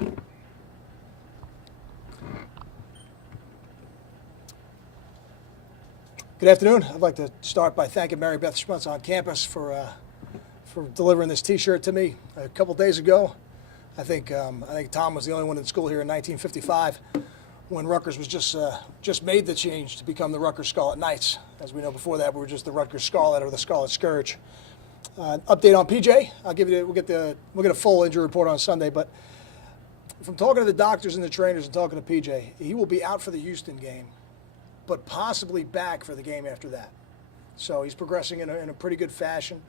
Good afternoon. I'd like to start by thanking Mary Beth Schmutz on campus for delivering this T-shirt to me a couple days ago. I think Tom was the only one in school here in 1955 when Rutgers was just made the change to become the Rutgers Scarlet Knights. As we know, before that we were just the Rutgers Scarlet or the Scarlet Scourge. Update on PJ. We'll get a full injury report on Sunday, but from talking to the doctors and the trainers and talking to PJ, he will be out for the Houston game, but possibly back for the game after that. So he's progressing in a pretty good fashion,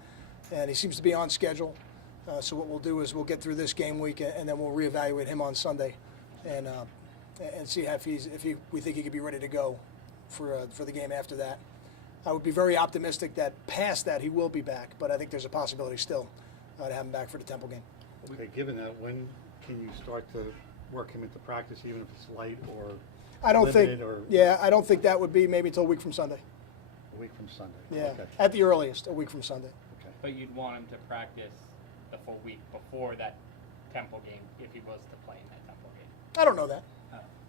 and he seems to be on schedule. So what we'll do is we'll get through this game week, and then we'll reevaluate him on Sunday, and see if we think he could be ready to go for the game after that. I would be very optimistic that past that he will be back, but I think there's a possibility still to have him back for the Temple game. Okay, given that, when can you start to work him into practice, even if it's light or I don't limited think. or Yeah, I don't think that would be maybe until a week from Sunday. a week from Sunday? Yeah, Okay. at the earliest, a week from Sunday. Okay. But you'd want him to practice the full week before that Temple game if he was to play in that Temple game. I don't know that.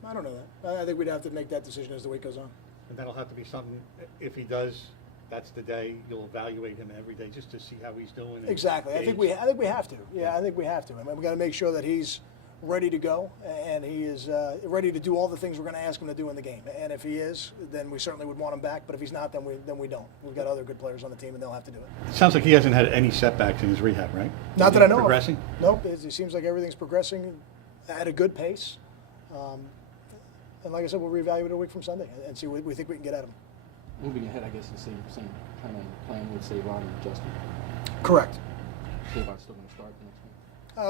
I don't know that. I think we'd have to make that decision as the week goes on. And that'll have to be something, if he does, that's the day you'll evaluate him every day just to see how he's doing. and Exactly. I think we have to. Yeah, I think we have to. I mean, we got to make sure that he's ready to go and he is ready to do all the things we're going to ask him to do in the game. And if he is, then we certainly would want him back. But if he's not, then we don't. We've got other good players on the team, and they'll have to do it. It sounds like he hasn't had any setbacks in his rehab, right? Not that I know of. Progressing? Nope. It seems like everything's progressing at a good pace. And like I said, we'll reevaluate a week from Sunday and see what we think we can get at him. Moving ahead, I guess the same kind of plan would say Ron and Justin. Correct. About still going to start the next week.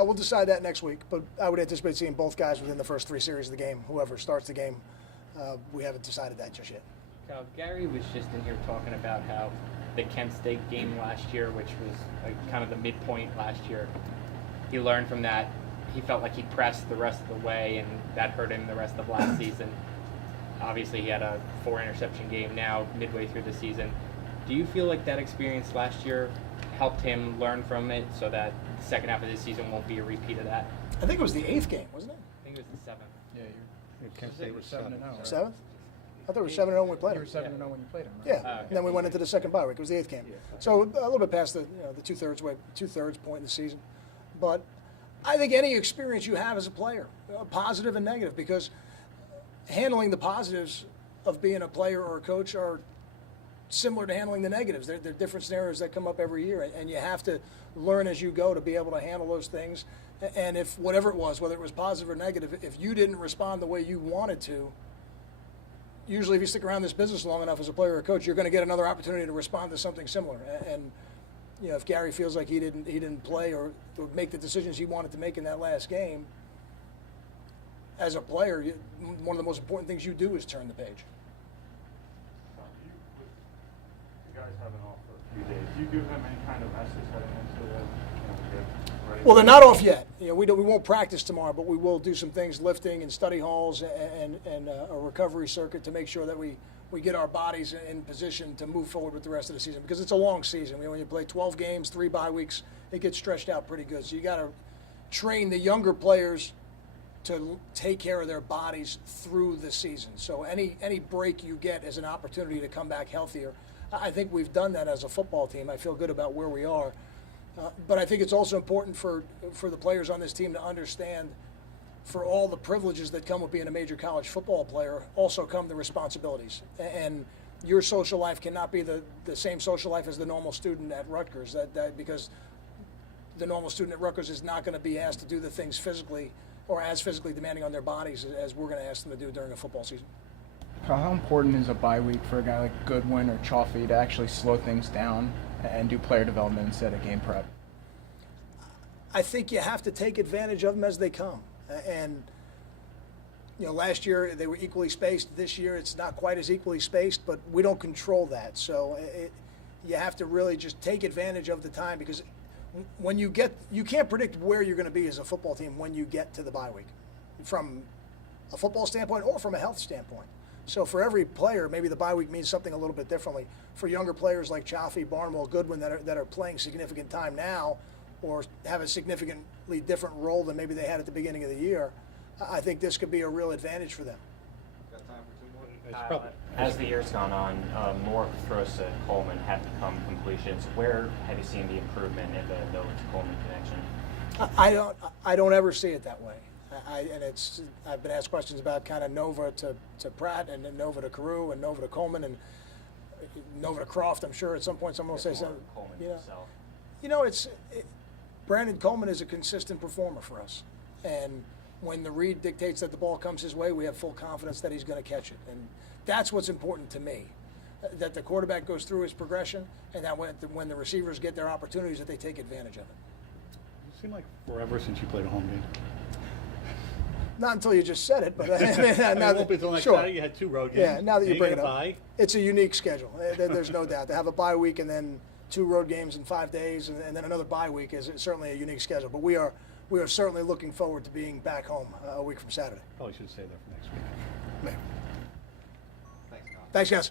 We'll decide that next week, but I would anticipate seeing both guys within the first 3 series of the game. Whoever starts the game, we haven't decided that just yet. Gary was just in here talking about how the Kent State game last year, which was kind of the midpoint last year, he learned from that. He felt like he pressed the rest of the way, and that hurt him the rest of last season. Obviously, he had a 4-interception game now, midway through the season. Do you feel like that experience last year helped him learn from it so that the second half of this season won't be a repeat of that? I think it was the 8th game, wasn't it? I think it was the 7th. Yeah, Kent State was 7-0. 7th? I thought it was 7-0 when we played You were him. 7-0 when you played him, right? Yeah, and then we went into the second bye week. It was the 8th game. So a little bit past the two-thirds point in the season. But I think any experience you have as a player, positive and negative, because handling the positives of being a player or a coach are similar to handling the negatives. They're different scenarios that come up every year, and you have to learn as you go to be able to handle those things. And if whatever it was, whether it was positive or negative, if you didn't respond the way you wanted to, usually if you stick around this business long enough as a player or a coach, you're going to get another opportunity to respond to something similar. And if Gary feels like he didn't play or make the decisions he wanted to make in that last game, as a player, one of the most important things you do is turn the page. You guys have been off for a few days. Do you give him any kind of message heading into the ready? Well, they're not off yet. We won't practice tomorrow, but we will do some things, lifting and study halls and a recovery circuit to make sure that we get our bodies in position to move forward with the rest of the season, because it's a long season. When you play 12 games, 3 bye weeks, it gets stretched out pretty good. So you got to train the younger players to take care of their bodies through the season. So any break you get is an opportunity to come back healthier. I think we've done that as a football team. I feel good about where we are. But I think it's also important for the players on this team to understand, for all the privileges that come with being a major college football player, also come the responsibilities. And your social life cannot be the same social life as the normal student at Rutgers, because the normal student at Rutgers is not going to be asked to do the things physically or as physically demanding on their bodies as we're going to ask them to do during a football season. How important is a bye week for a guy like Goodwin or Chaffee to actually slow things down and do player development instead of game prep? I think you have to take advantage of them as they come. And last year they were equally spaced. This year it's not quite as equally spaced, but we don't control that. So you have to really just take advantage of the time, because when you can't predict where you're going to be as a football team when you get to the bye week, from a football standpoint or from a health standpoint. So for every player, maybe the bye week means something a little bit differently. For younger players like Chaffee, Barnwell, Goodwin that are playing significant time now, or have a significantly different role than maybe they had at the beginning of the year, I think this could be a real advantage for them. Got time for two more? As the year's gone on, more of the throws to Coleman have become completions. Where have you seen the improvement in the Nova to Coleman connection? I don't ever see it that way. I've been asked questions about kind of Nova to Pratt, and then Nova to Carew, and Nova to Coleman, and Nova to Croft. I'm sure at some point someone will say something. Coleman You know, himself. you know, Brandon Coleman is a consistent performer for us, and when the read dictates that the ball comes his way, we have full confidence that he's going to catch it, and that's what's important to me. That the quarterback goes through his progression, and that when the receivers get their opportunities, that they take advantage of it. It seemed like forever since you played a home game. Not until you just said it, but now It won't be until next sure. Saturday. You had 2 road games. Yeah, now that you And bring it get a up, bye. it's a unique schedule. There's no doubt. To have a bye week and then 2 road games in 5 days, and then another bye week is certainly a unique schedule. But we are certainly looking forward to being back home a week from Saturday. Probably should say that for next week. Thanks, guys.